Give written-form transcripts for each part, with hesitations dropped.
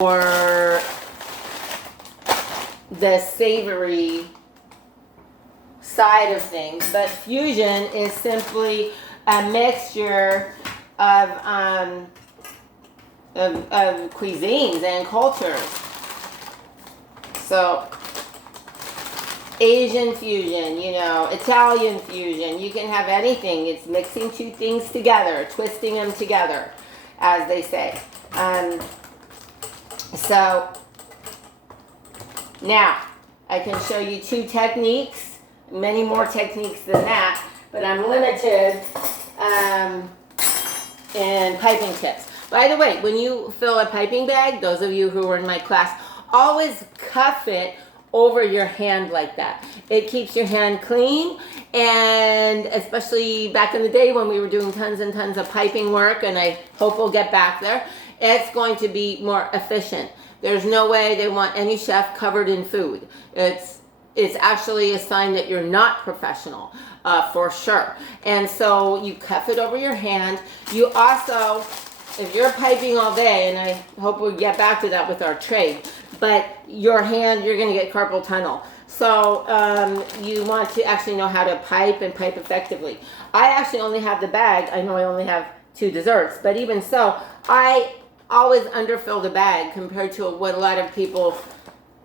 or the savory side of things, but fusion is simply a mixture of cuisines and cultures. So Asian fusion, you know, Italian fusion, you can have anything. It's mixing two things together, twisting them together, as they say. So now I can show you two techniques, many more techniques than that, but I'm limited in piping tips. By the way, when you fill a piping bag, those of you who were in my class, always cuff it over your hand like that. It keeps your hand clean, and especially back in the day when we were doing tons and tons of piping work, and I hope we'll get back there, it's going to be more efficient. There's no way they want any chef covered in food. It's actually a sign that you're not professional, for sure. And so you cuff it over your hand. You also, if you're piping all day, and I hope we'll get back to that with our trade, but your hand, you're going to get carpal tunnel. So you want to actually know how to pipe and pipe effectively. I actually only have the bag. I know I only have 2 desserts, but even so, I always underfill the bag compared to what a lot of people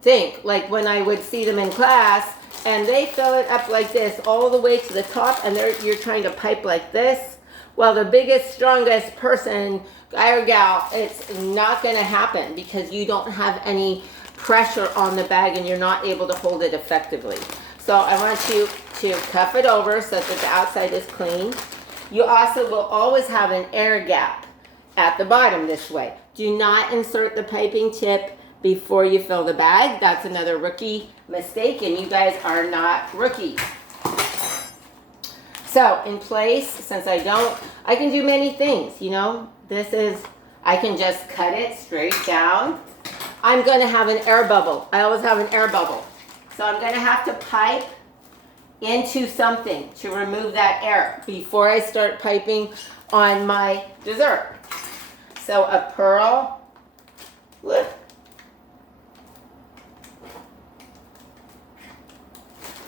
think. Like when I would see them in class and they fill it up like this all the way to the top, and you're trying to pipe like this. Well, the biggest, strongest person, guy or gal, it's not going to happen because you don't have any pressure on the bag and you're not able to hold it effectively. So I want you to cuff it over so that the outside is clean. You also will always have an air gap at the bottom this way. Do not insert the piping tip before you fill the bag. That's another rookie mistake, and you guys are not rookies. So in place, since I can do many things, you know. I can just cut it straight down. I'm going to have an air bubble. I always have an air bubble. So I'm going to have to pipe into something to remove that air before I start piping on my dessert. So a pearl, look.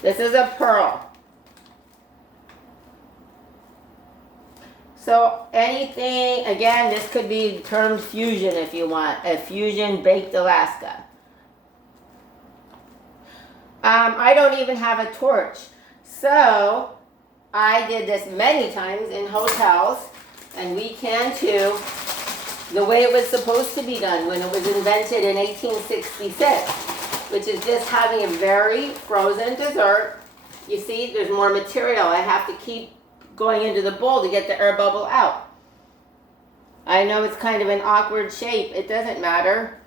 This is a pearl. So anything, again, this could be termed fusion if you want, a fusion baked Alaska. I don't even have a torch. So I did this many times in hotels, and we can too, the way it was supposed to be done when it was invented in 1866, which is just having a very frozen dessert. You see, there's more material. I have to keep going into the bowl to get the air bubble out. I know it's kind of an awkward shape. It doesn't matter.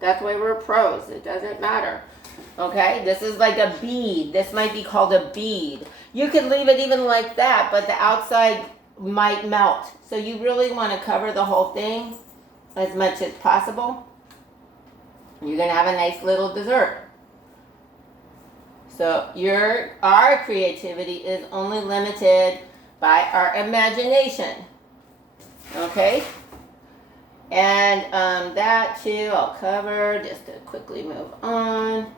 That's why we're pros. It doesn't matter. Okay, this is like a bead. This might be called a bead. You could leave it even like that, but the outside might melt. So you really want to cover the whole thing as much as possible. You're going to have a nice little dessert. So our creativity is only limited by our imagination. Okay? And that too, I'll cover just to quickly move on.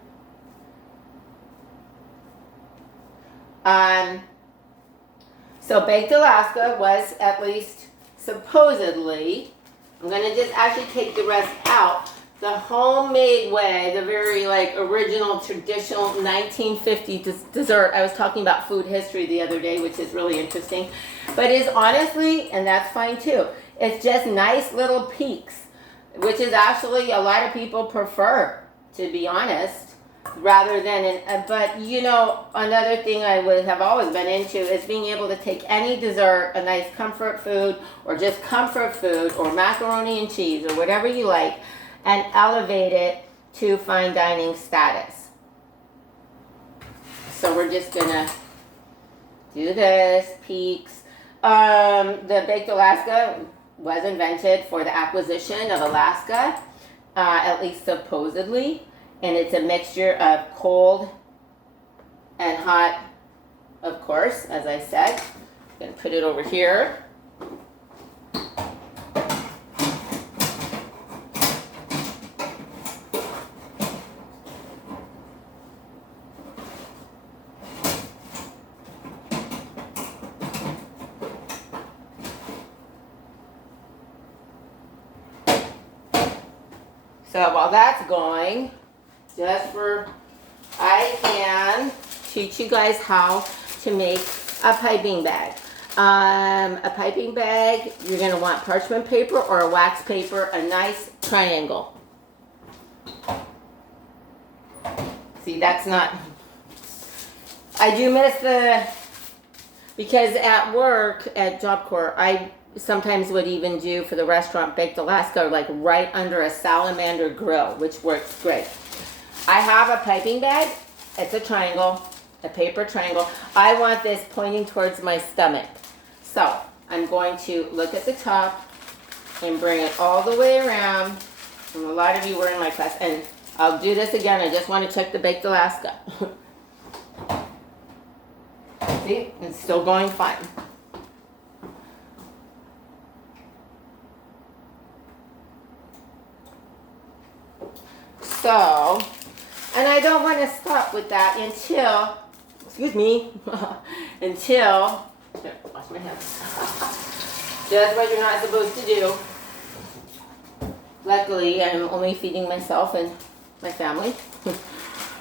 So Baked Alaska was, at least supposedly, I'm going to just actually take the rest out, the homemade way, the very original traditional 1950 dessert. I was talking about food history the other day, which is really interesting, but is honestly, and that's fine too, it's just nice little peaks, which is actually a lot of people prefer, to be honest, rather than but you know, another thing I have always been into is being able to take any dessert, a nice comfort food or just comfort food or macaroni and cheese or whatever you like, and elevate it to fine dining status. So we're just gonna do this, peaks. The Baked Alaska was invented for the acquisition of Alaska, at least supposedly, and it's a mixture of cold and hot, of course, as I said. I'm gonna put it over here. So while that's going, I can teach you guys how to make a piping bag. A piping bag, you're going to want parchment paper or a wax paper, a nice triangle. See, that's not, I do miss because at work, at Job Corps, I sometimes would even do for the restaurant Baked Alaska, like right under a salamander grill, which works great. I have a piping bag. It's a triangle, a paper triangle. I want this pointing towards my stomach. So I'm going to look at the top and bring it all the way around. And a lot of you were in my class, and I'll do this again. I just want to check the Baked Alaska. See, it's still going fine. So, and I don't want to stop with that until, excuse me, until, here, wash my hands. Just what you're not supposed to do. Luckily, I'm only feeding myself and my family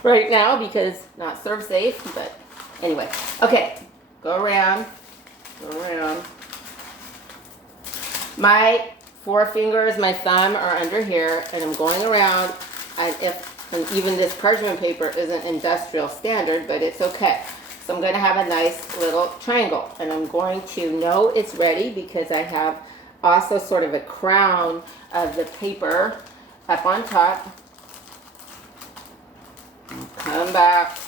right now because not serve safe, but anyway. Okay, go around, go around. My forefingers, my thumb are under here, and I'm going around. And even this parchment paper isn't industrial standard, but it's okay. So I'm going to have a nice little triangle, and I'm going to know it's ready because I have also sort of a crown of the paper up on top. Come back.